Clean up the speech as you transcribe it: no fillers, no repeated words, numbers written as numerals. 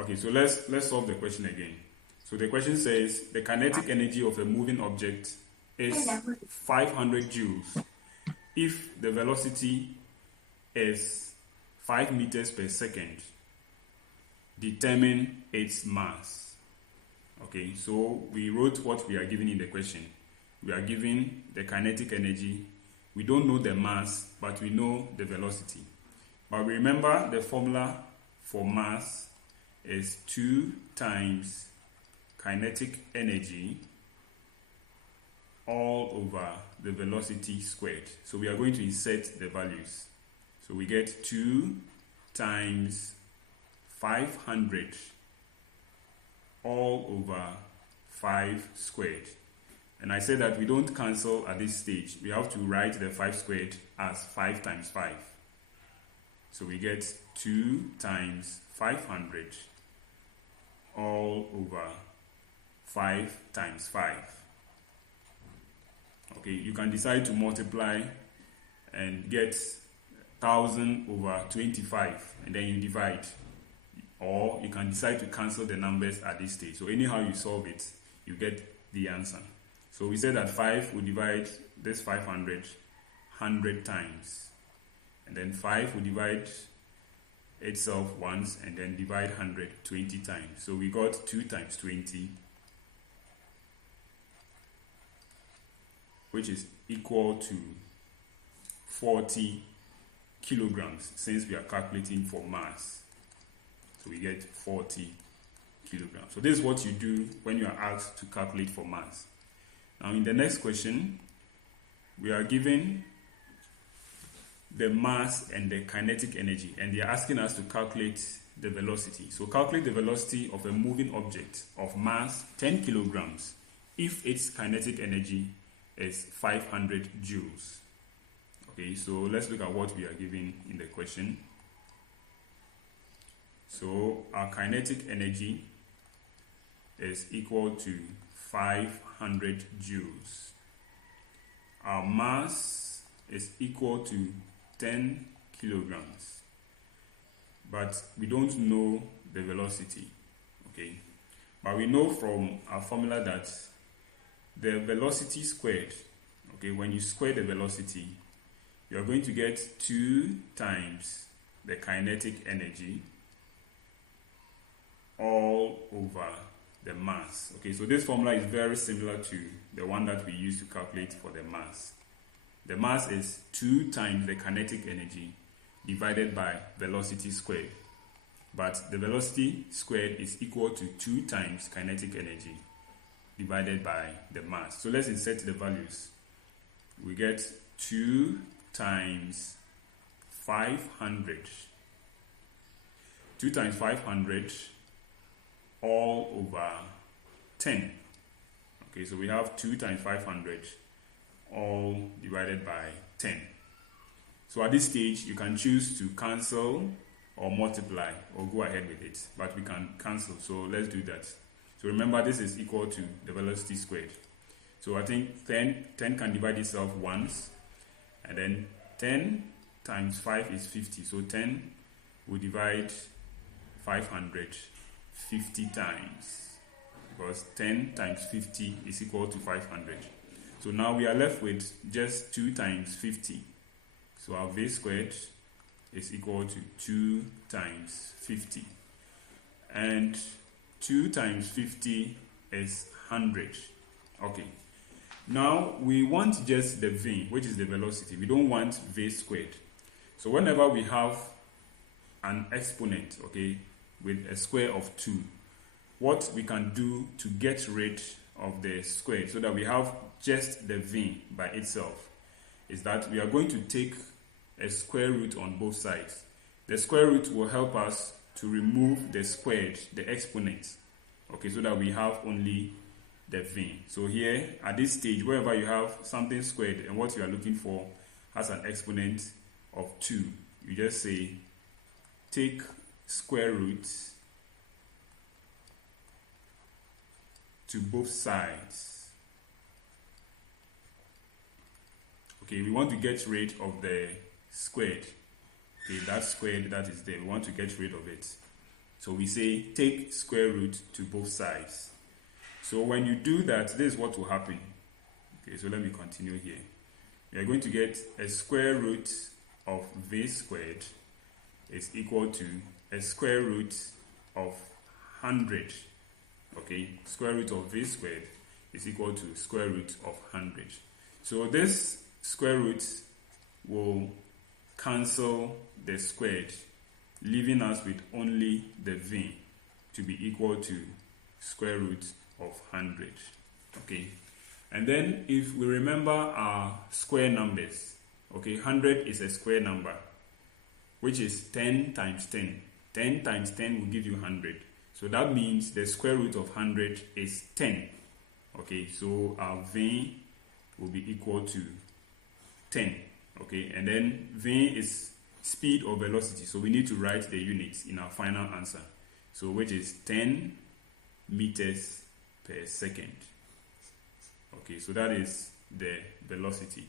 Okay, so let's solve the question again. So the question says the kinetic energy of a moving object is 500 joules if the velocity is 5 meters per second. Determine its mass. Okay, so we wrote what we are given in the question. We are given the kinetic energy. We don't know the mass, but we know the velocity. But remember the formula for mass is 2 times kinetic energy all over the velocity squared. So we are going to insert the values. So we get 2 times 500 all over 5 squared. And I said that we don't cancel at this stage. We have to write the 5 squared as 5 times 5. So we get 2 times 500 all over 5 times 5. Okay, you can decide to multiply and get 1000 over 25 and then you divide. Or you can decide to cancel the numbers at this stage. So anyhow you solve it, you get the answer. So we said that 5 will divide this 500 100 times. And then 5 will divide itself once and then divide 100 20 times. So we got 2 times 20, which is equal to 40 kilograms since we are calculating for mass. So we get 40 kilograms. So this is what you do when you are asked to calculate for mass. Now in the next question, we are given the mass and the kinetic energy, and they are asking us to calculate the velocity. So calculate the velocity of a moving object of mass 10 kilograms if its kinetic energy is 500 joules. Okay, so let's look at what we are given in the question. So our kinetic energy is equal to 500 joules. Our mass is equal to 10 kilograms. But we don't know the velocity. Okay, but we know from our formula that the velocity squared, okay, when you square the velocity, you are going to get 2 times the kinetic energy all over the mass. Okay, so this formula is very similar to the one that we use to calculate for the mass. The mass is 2 times the kinetic energy divided by velocity squared. But the velocity squared is equal to 2 times kinetic energy divided by the mass. So let's insert the values. We get 2 times 500. 2 times 500 all over 10. Okay, so we have 2 times 500 all divided by 10. So at this stage, you can choose to cancel or multiply or go ahead with it, but we can cancel. So let's do that. So remember, this is equal to the velocity squared. So I think 10 can divide itself once, and then 10 times 5 is 50. So 10 will divide 500 50 times, because 10 times 50 is equal to 500. So now we are left with just 2 times 50. So our v squared is equal to 2 times 50. And 2 times 50 is 100. Okay. Now we want just the v, which is the velocity. We don't want v squared. So whenever we have an exponent, okay, with a square of 2, what we can do to get rid of the square so that we have just the v by itself is that we are going to take a square root on both sides. The square root will help us to remove the squared, the exponent, okay, so that we have only the v. So here at this stage, wherever you have something squared and what you are looking for has an exponent of 2, you just say take square root to both sides. Okay, we want to get rid of the squared. Okay, that squared that is there, we want to get rid of it. So we say take square root to both sides. So when you do that, this is what will happen. Okay, so let me continue here. We are going to get a square root of v squared is equal to a square root of 100. Okay, square root of v squared is equal to square root of 100. So this square root will cancel the squared, leaving us with only the v to be equal to square root of 100. Okay, and then if we remember our square numbers, okay, 100 is a square number, which is 10 times 10. 10 times 10 will give you 100. So that means the square root of 100 is 10. Okay, so our v will be equal to 10. Okay, and then v is speed or velocity. So we need to write the units in our final answer. So which is 10 meters per second. Okay, so that is the velocity.